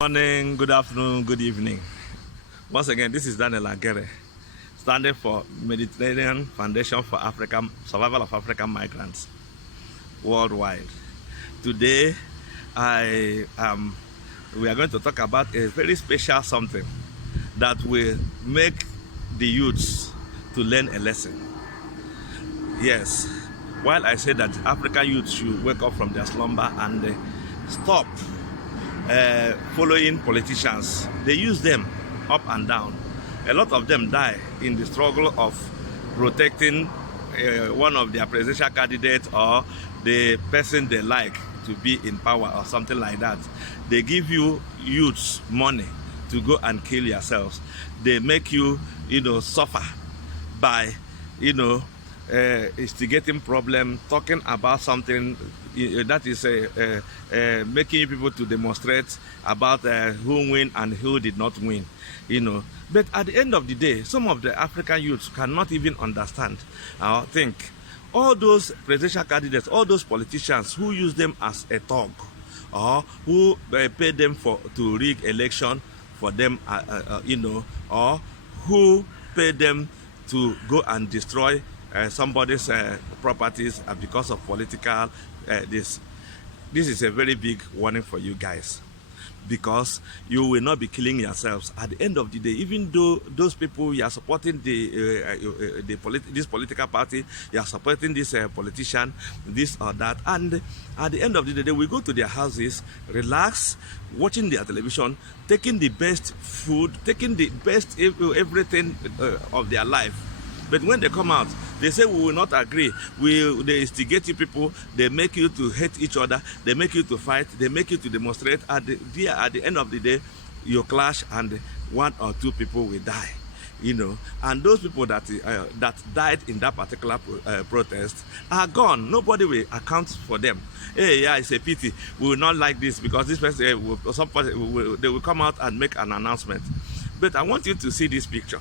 Morning, good afternoon, good evening. Once again, this is Daniel Agere, standing for Mediterranean Foundation for African Survival of African Migrants worldwide. Today, we are going to talk about a very special something that will make the youths to learn a lesson. Yes, while I say that African youths should wake up from their slumber and stop following politicians. They use them up and down. A lot of them die in the struggle of protecting one of their presidential candidates or the person they like to be in power or something like that. They give you youths money to go and kill yourselves. They make you, suffer by, instigating problem, talking about something that is making people to demonstrate about who win and who did not win, But at the end of the day, some of the African youths cannot even understand or think. All those presidential candidates, all those politicians who use them as a thug, or who pay them to rig election for them, or who pay them to go and destroy somebody's properties because of political this is a very big warning for you guys, because you will not be killing yourselves at the end of the day. Even though those people, you are supporting this political party, you are supporting this politician, this or that, and at the end of the day, they will go to their houses, relax, watching their television, taking the best food, taking the best everything of their life. But when they come out, they say we will not agree. They instigate you people. They make you to hate each other. They make you to fight. They make you to demonstrate. At the end of the day, you clash, and one or two people will die. And those people that died in that particular protest are gone. Nobody will account for them. Hey, yeah, it's a pity. We will not like this because this person, they will come out and make an announcement. But I want you to see this picture.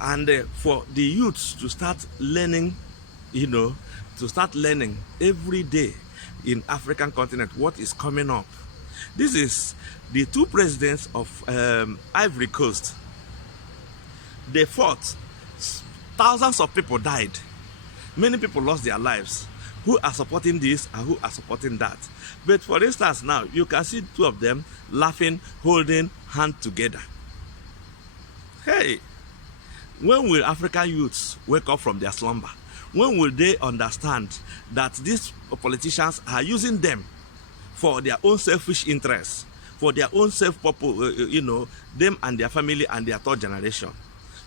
And for the youths to start learning, every day in African continent what is coming up. This is the two presidents of Ivory Coast. They fought. Thousands of people died. Many people lost their lives. Who are supporting this and who are supporting that? But for instance, now you can see two of them laughing, holding hands together. Hey! When will African youths wake up from their slumber? When will they understand that these politicians are using them for their own selfish interests, for their own self-purpose, them and their family and their third generation?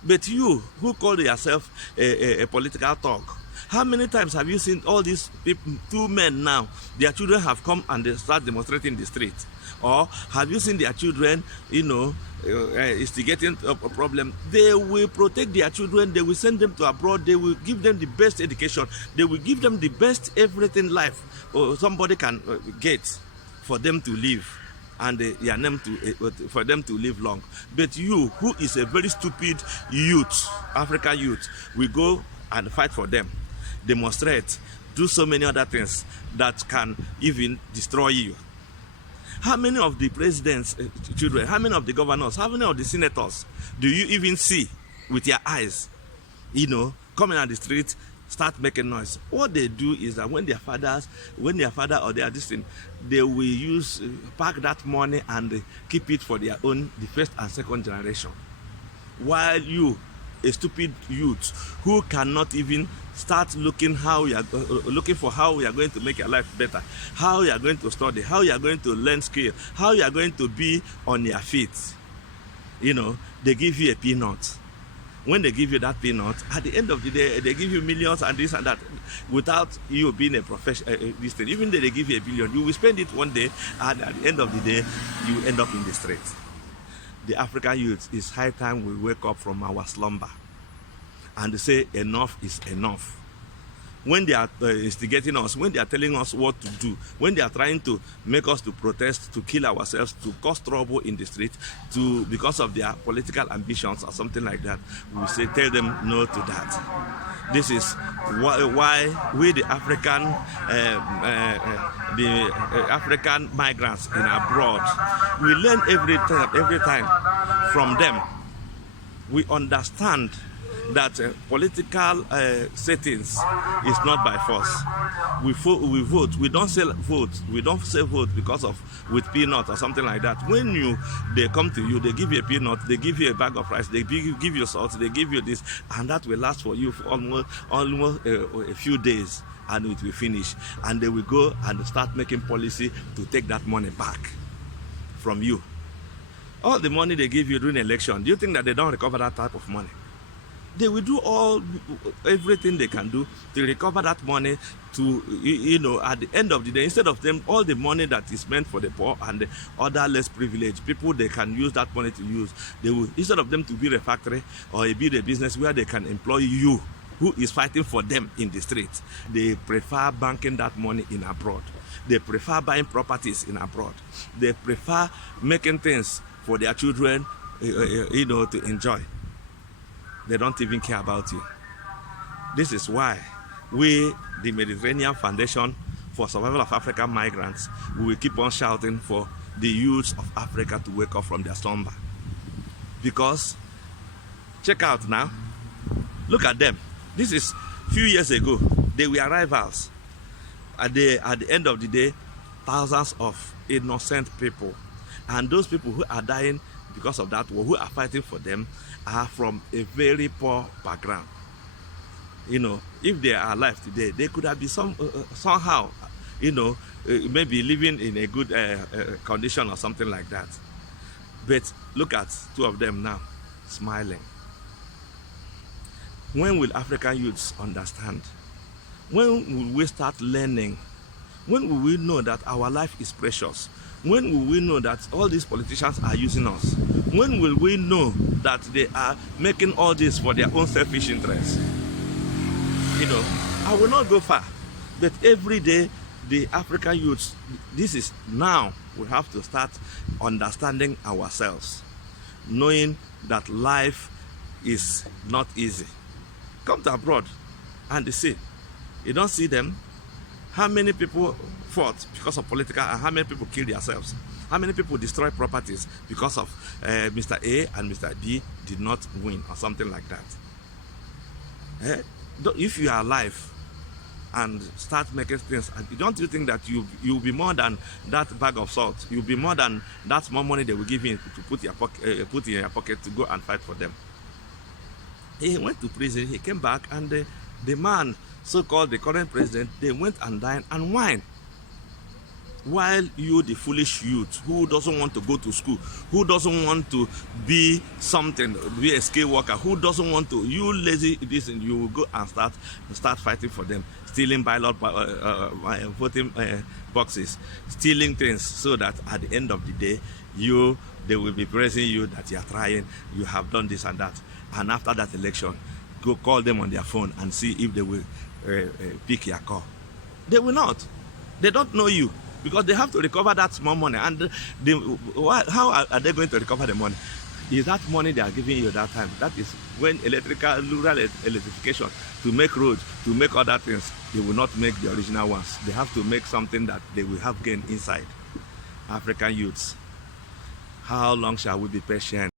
But you, who call yourself a political thug, how many times have you seen all these people, two men now, their children have come and they start demonstrating in the street? Or have you seen their children, instigating a problem? They will protect their children. They will send them to abroad. They will give them the best education. They will give them the best everything life somebody can get for them to live, and for them to live long. But you, who is a very stupid youth, African youth, will go and fight for them, demonstrate, do so many other things that can even destroy you. How many of the president's children, how many of the governors, how many of the senators do you even see with your eyes, coming on the street, start making noise? What they do is that when their father or their distant, they will pack that money and keep it for their own, the first and second generation. While you, a stupid youth who cannot even start looking for how you are going to make your life better, how you are going to study, how you are going to learn skill, how you are going to be on your feet. They give you a peanut. When they give you that peanut, at the end of the day, they give you millions and this and that without you being a professional. Even though they give you $1 billion, you will spend it one day, and at the end of the day, you end up in the street. The African youth, it's high time we wake up from our slumber and say enough is enough. When they are instigating us, when they are telling us what to do, when they are trying to make us to protest, to kill ourselves, to cause trouble in the street, because of their political ambitions or something like that, we say tell them no to that. This is why we, the African migrants in abroad, we learn every time from them. We understand that political settings is not by force. We vote. We don't say vote. We don't say vote because of with peanut or something like that. When they come to you, they give you a peanut, they give you a bag of rice, they give you salt, they give you this, and that will last for you for almost a few days, and it will finish. And they will go and start making policy to take that money back from you. All the money they give you during election, do you think that they don't recover that type of money? They will do everything they can do to recover that money to, at the end of the day, instead of them, all the money that is meant for the poor and the other less privileged people, they can use that money to use. They will, instead of them to build a factory or build a business where they can employ you, who is fighting for them in the streets, they prefer banking that money in abroad. They prefer buying properties in abroad. They prefer making things for their children, to enjoy. They don't even care about you. This is why we, the Mediterranean Foundation for Survival of African Migrants, we will keep on shouting for the youths of Africa to wake up from their slumber. Because, check out now, look at them. This is a few years ago. They were rivals. At the end of the day, thousands of innocent people. And those people who are dying because of that war, who are fighting for them, are from a very poor background. If they are alive today, they could have been somehow, maybe living in a good condition or something like that. But look at two of them now, smiling. When will African youths understand? When will we start learning? When will we know that our life is precious? When will we know that all these politicians are using us? When will we know that they are making all this for their own selfish interests? I will not go far, but every day the African youths, this is now, we have to start understanding ourselves, knowing that life is not easy. Come to abroad and see. You don't see them. How many people fought because of political, and how many people killed themselves? How many people destroyed properties because of Mr. A and Mr. B did not win or something like that? If you are alive and start making things, don't you think that you'll be more than that bag of salt? You'll be more than that small money they will give you to put in your pocket to go and fight for them. He went to prison, he came back, and the man, so-called the current president, they went and dined and wine. While you, the foolish youth, who doesn't want to go to school, who doesn't want to be something, be a skilled worker, who doesn't want to, you lazy, you will go and start fighting for them, stealing ballot voting boxes, stealing things, so that at the end of the day, they will be praising you that you are trying, you have done this and that. And after that election, go call them on their phone and see if they will pick your call. They will not. They don't know you, because they have to recover that small money. And how are they going to recover the money? Is that money they are giving you that time? That is when rural electrification, to make roads, to make other things, they will not make the original ones. They have to make something that they will have gain inside. African youths, how long shall we be patient?